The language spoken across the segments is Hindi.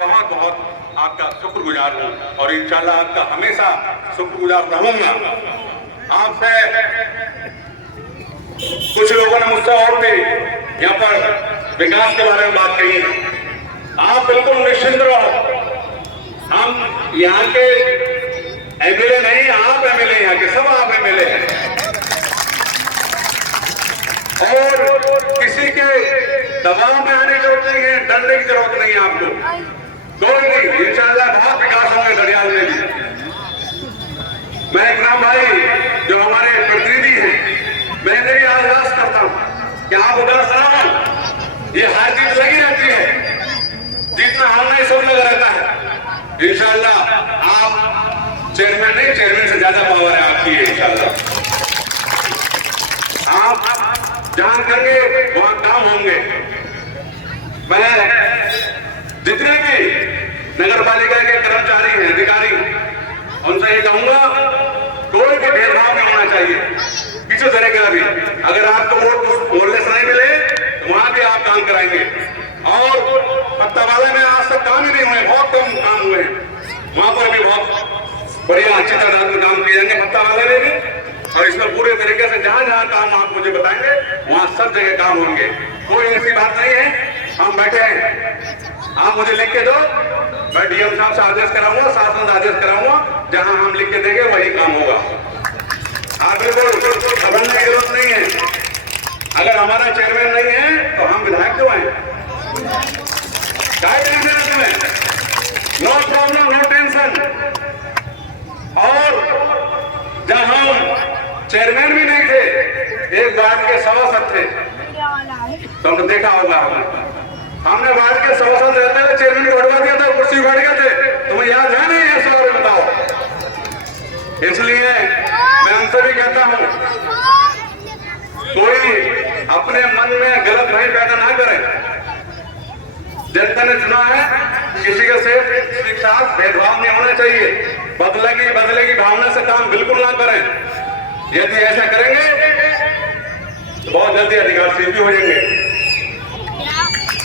बहुत बहुत आपका शुक्रगुजार हूँ और इंशाल्लाह आपका हमेशा शुक्रगुजार रहूंगा। आपसे कुछ लोगों ने मुझसे और भी यहाँ पर विकास के बारे में बात कही है। आप बिल्कुल निश्चिंत रहो, हम यहाँ के एमएलए नहीं, आप एमएलए, यहाँ के सब आप एमएलए हैं और किसी के दबाव में आने की जरूरत नहीं है, डरने की जरूरत नहीं है आपको। कोई नहीं, इंशाल्लाह बहुत विकास होंगे घड़ियाल में भी। मैं इकराम भाई जो हमारे प्रतिनिधि हैं, मैं इन्हें भी आश्वासन करता हूँ कि आप उदास ना हो, ये हार जीत लगी रहती है, जीतना हारना ही सब लगा रहता है। इंशाल्लाह आप चेयरमैन नहीं, चेयरमैन से ज्यादा पावर है आपकी है। इंशाल्लाह आप जहां करेंगे वहां काम होंगे। मैं जितने भी नगर पालिका के कर्मचारी हैं, अधिकारी, उनसे ये कहूंगा कोई भी भेदभाव नहीं होना चाहिए किसी तरह का भी। अगर आपको वोट मोहल्ले से नहीं मिले तो वहां भी आप काम कराएंगे। और पत्तावाला में आज तक काम ही नहीं हुए, बहुत कम काम हुए हैं, वहां पर भी बहुत बढ़िया अच्छी तादाद में काम किए जाएंगे पत्तावाले में भी। और इसमें पूरे तरीके से जहां जहां काम आप मुझे बताएंगे वहां सब जगह काम होंगे। कोई ऐसी बात नहीं है हम बैठे हैं, आप मुझे लिख के दो, मैं डीएम साहब से आदेश कराऊंगा, शासन से आदेश कराऊंगा, जहां हम लिख के देंगे वही काम होगा। आप बिल्कुल घबराने की जरूरत नहीं है। अगर हमारा चेयरमैन नहीं है तो हम विधायक क्यों हैं? क्या टेंशन है तुम्हें? No problem, no tension. और जब हम चेयरमैन भी नहीं थे, एक वार्ड के सभासद थे, तो हमने देखा होगा, हमने वार्ड के सभासद रहते हुए चेयरमैन को हटवा दिया था, कुर्सी बैठ गए थे। तुम्हें याद है नहीं ये सवाल बताओ? इसलिए मैं उनसे भी कहता हूं कोई अपने मन में गलत भय पैदा ना करे। जनता ने चुना है, किसी के साथ भेदभाव नहीं होना चाहिए। बदले की भावना से काम बिल्कुल ना करें। यदि ऐसा करेंगे तो बहुत जल्दी अधिकार सिद्ध भी हो जाएंगे।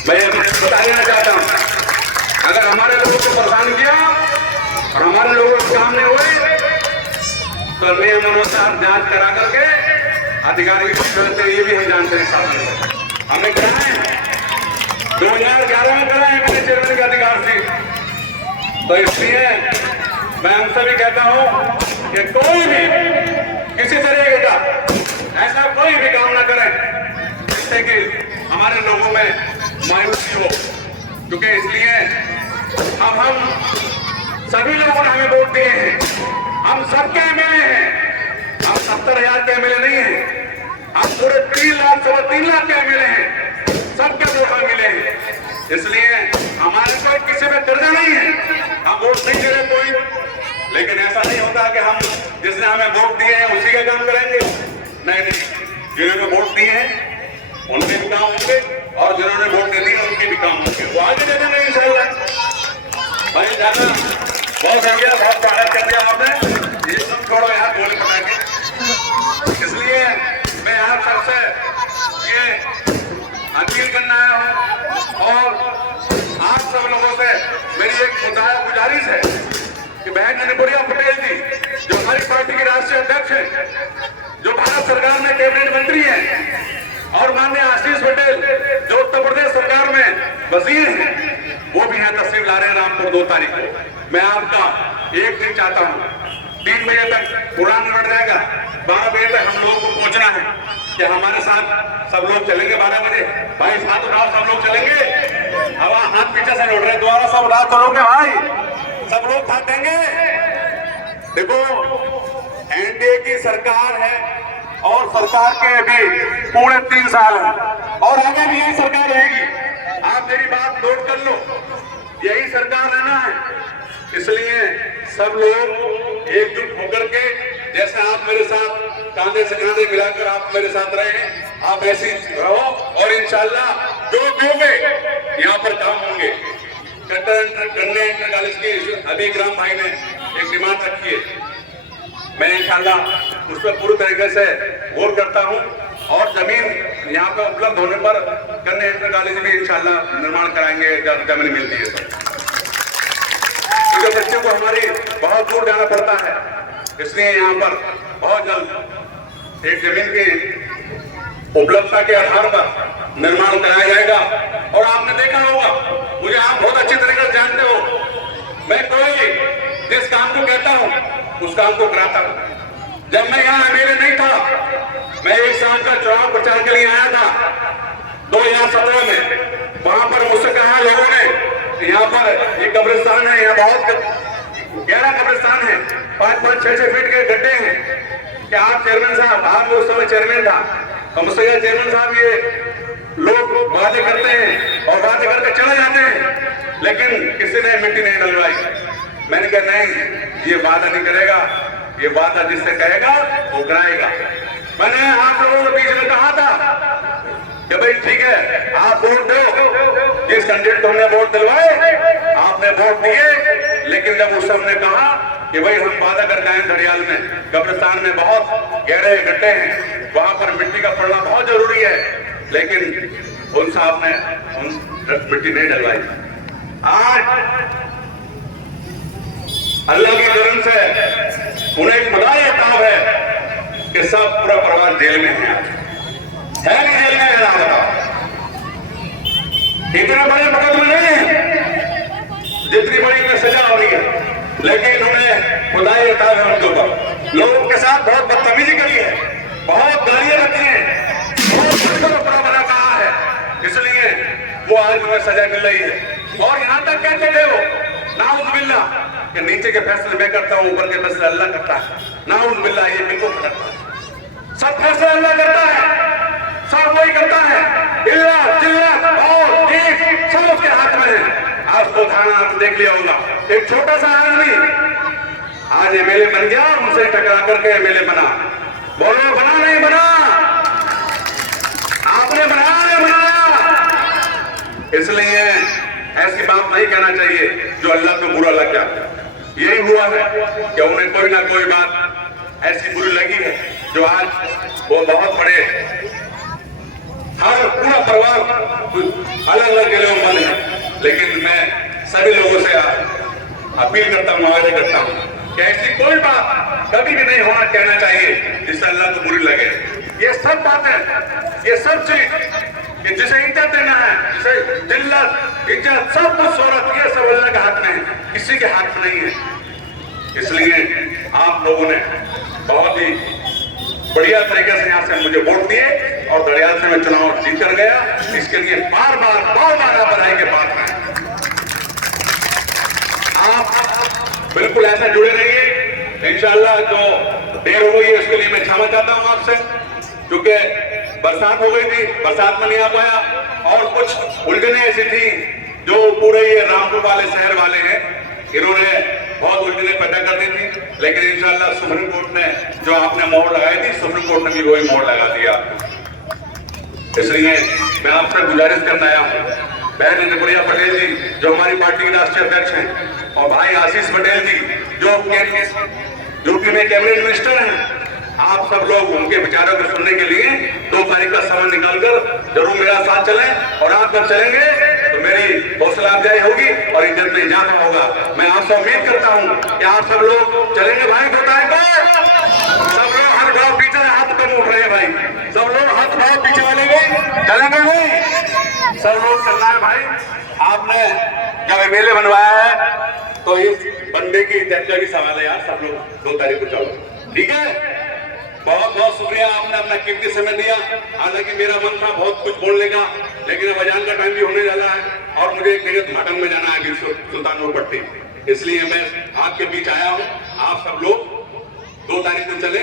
मैं बता देना चाहता हूं, अगर हमारे लोगों को परेशान किया और हमारे लोगों के काम नहीं हुए तो नियम अनुसार जांच करा करके अधिकारी ये भी हम जानते हैं। शासन हमें क्या है 2011 में करा है मैंने चेयरमैन का अधिकार से। तो इसलिए मैं उनसे भी कहता हूं कि कोई भी किसी तरीके का ऐसा कोई भी काम ना करें जिससे कि हमारे लोगों में मायूसी हो। क्योंकि इसलिए अब हम सभी लोगों ने हमें वोट दिए हैं, हम सबके एमएलए हैं, हम 70,000 के एमएलए नहीं हैं, हम पूरे 3 लाख 3 लाख के एमएलए हैं, सबके वोट हमें मिले हैं। इसलिए हमारे कोई किसी में कर्जा नहीं है, हम वोट नहीं दे रहे कोई। लेकिन ऐसा नहीं होता कि हम जिसने हमें वोट दिए हैं उसी का काम करेंगे। नहीं, जिन्होंने वोट दिए हैं उनके भी काम होंगे और जिन्होंने वोट दे दी उनके भी काम होंगे। वो आगे दे देंगे इंशाल्लाह। भाई जाना बहुत हो गया, बहुत स्वागत कर दिया आपने, ये सब छोड़ो यार गोली पटा के। इसलिए मैं आप सबसे ये अपील करना आया हूँ और आप सब लोगों से मेरी एक गुजारिश है कि बहन अनुप्रिया पटेल जी जो हमारी पार्टी के राष्ट्रीय अध्यक्ष है, जो भारत सरकार में कैबिनेट मंत्री है, और माननीय आशीष पटेल जो उत्तर प्रदेश सरकार में वजीर हैं, वो भी यहाँ तस्वीर ला रहे हैं रामपुर 2 तारीख को। मैं आपका एक दिन चाहता हूँ, 3 बजे तक उड़ान बढ़ जाएगा, 12 बजे तक हम लोगों को पहुंचना है कि हमारे साथ सब लोग चलेंगे। 12 बजे भाई साथ उठाओ, सब लोग चलेंगे। हवा हाथ पीछे से लौट रहे, दोबारा सब उठा करोगे भाई, सब लोग साथ देंगे। देखो एनडीए की सरकार है और सरकार के भी पूरे 3 साल हैं और आगे भी यही सरकार रहेगी। आप मेरी बात नोट कर लो, यही सरकार रहना है। इसलिए सब लोग एकजुट होकर के, जैसे आप मेरे साथ कांधे से कांधे मिलाकर आप मेरे साथ रहे, आप ऐसे रहो और इंशाल्लाह जो में यहाँ पर काम होंगे। कन्या इंटर कॉलेज की अभी ग्राम भाई ने एक डिमांड रखी है, मैं इंशाल्लाह उस पर पूरी तरीके से गौर करता हूं और जमीन यहाँ पे उपलब्ध होने पर कन्या इंटर कॉलेज में इंशाल्लाह निर्माण कराएंगे जब जमीन मिलती है तो। हमारी बहुत दूर जाना पड़ता है, इसलिए यहाँ पर बहुत जल्द एक जमीन की उपलब्धता के आधार पर निर्माण कराया जाएगा। और आपने देखा होगा, मुझे आप बहुत अच्छी तरीके से जानते हो, मैं कोई जिस काम को कहता हूं उस काम को कराता हूं। जब मैं यहाँ एमएलए नहीं था, मैं 1 साल का चुनाव प्रचार के लिए आया था 2017 में। वहां पर मुझसे कहा लोगों ने, यहाँ पर एक कब्रिस्तान है, यहाँ बहुत गहरा कब्रिस्तान है, 5-5, 6-6 फीट के गड्ढे हैं, क्या आप चेयरमैन साहब, आप उस समय चेयरमैन था, तो मुझसे कहा चेयरमैन साहब ये लोग वादे करते हैं और वादे करके चले जाते हैं, लेकिन किसी ने मिट्टी नहीं डलवाई। मैंने कहा नहीं, ये वादा नहीं करेगा, ये वादा जिससे कहेगा वो कराएगा। मैंने आप लोगों के बीच में कहा था कि भाई ठीक है, आप वोट दो, जिस कैंडिडेट को हमने वोट दिलवाए आपने वोट दिए, लेकिन जब उस सबने कहा कि भाई हम वादा करके आए धड़ियाल में कब्रिस्तान में बहुत गहरे गड्ढे हैं, वहां पर मिट्टी का पड़ना बहुत जरूरी है, लेकिन उन साहब ने मिट्टी नहीं डलवाई। आज अल्लाह की करम से उन्हें खुदा ये ताब है कि सब पूरा परिवार जेल में है कि जेल में है? बताओ, इतने बड़े मुकदमे नहीं है जितनी बड़ी इनमें सजा हो रही है, लेकिन उन्हें खुदा ये ताब है उनके ऊपर। लोगों के साथ बहुत बदतमीजी करी है, बहुत गालियां रखी हैं, बहुत बुरा बना कहा है, इसलिए वो आज उन्हें सजा मिल रही है। और यहां तक कहते थे वो नाउज़ुबिल्लाह कि नीचे के फैसले मैं करता हूं, ऊपर के फैसले अल्लाह करता है। नाउज़ुबिल्लाह, ये बिल्कुल गलत है। सब फैसले अल्लाह करता है, सब वही करता है, इल्लाह जिल्लाह और जीत सब उसके हाथ में है। आज तो थाना आपने देख लिया होगा, एक छोटा सा आदमी आज एमएलए बन गया, उनसे टकरा करके एमएलए बना। बोलो बना नहीं बना? आपने बनाया नहीं बनाया? इसलिए ऐसी बात नहीं कहना चाहिए जो अल्लाह को बुरा लग जाता। यही हुआ है कि उन्हें कोई ना कोई बात ऐसी बुरी लगी है जो आज वो बहुत बड़े, हर पूरा परिवार अलग अलग जगह में बंद है, लेकिन मैं सभी लोगों से अपील करता हूँ, आग्रह करता हूँ कि ऐसी कोई बात कभी भी नहीं होना कहना चाहिए जिससे अल्लाह को बुरी लगे। ये सब बातें, ये सब चीज कि जिसे इज्जत देना है, जिसे जिल्लत इज्जत सब कुछ शोहरत, ये सब अल्लाह के हाथ में है, किसी के हाथ में नहीं है। इसलिए आप लोगों ने बहुत ही बढ़िया तरीके से यहाँ से मुझे वोट दिए और धड़ियाल से मैं चुनाव जीत कर गया। इसके लिए बार बार आप बधाई के पात्र हैं। आप बिल्कुल ऐसा जुड़े रहिए, इंशाअल्लाह। जो देर हो गई है उसके लिए मैं क्षमा चाहता हूँ आपसे, क्योंकि बरसात हो गई थी, बरसात में नहीं आ पाया और कुछ उलझने ऐसी थी जो पूरे ये रामपुर वाले शहर वाले हैं, इन्होंने बहुत उलझने पैदा कर दी थी, लेकिन इंशाअल्लाह सुप्रीम कोर्ट ने जो आपने मोहर लगाई थी, सुप्रीम कोर्ट ने भी वही मोहर लगा दिया। इसलिए मैं आपसे गुजारिश करना आया हूँ, बहन अनुप्रिया पटेल जी जो हमारी पार्टी के राष्ट्रीय अध्यक्ष हैं, और भाई आशीष पटेल जी जो यूपी में कैबिनेट मिनिस्टर हैं, आप सब लोग उनके विचारों को सुनने के लिए 2 तारीख का समय निकालकर जरूर मेरा साथ चलें। और आप जब चलेंगे तो मेरी हौसला अफजाई होगी और इज्जत में इजाफा होगा। मैं आपसे उम्मीद करता हूं कि आप सब लोग चलेंगे। भाई बताएं को सब लोग हाथ भाव पीछे, हाथ पे उठ रहे हैं भाई, सब लोग हाथ भाव पीछे वाले चलेंगे नहीं, सब लोग चलना है भाई। आपने जब एमएलए बनवाया है तो इस बंदे की इज्जत का भी सवाल है यार, सब लोग 2 तारीख को चलो, ठीक है? बहुत बहुत शुक्रिया, आपने अपना कीमती समय दिया। हालांकि मेरा मन था बहुत कुछ बोलने का, लेकिन अब अजान का टाइम भी होने वाला है और मुझे एक जगह उद्घाटन में जाना है सुल्तानपुर पट्टी, इसलिए मैं आपके बीच आया हूँ। आप सब लोग 2 तारीख को चले।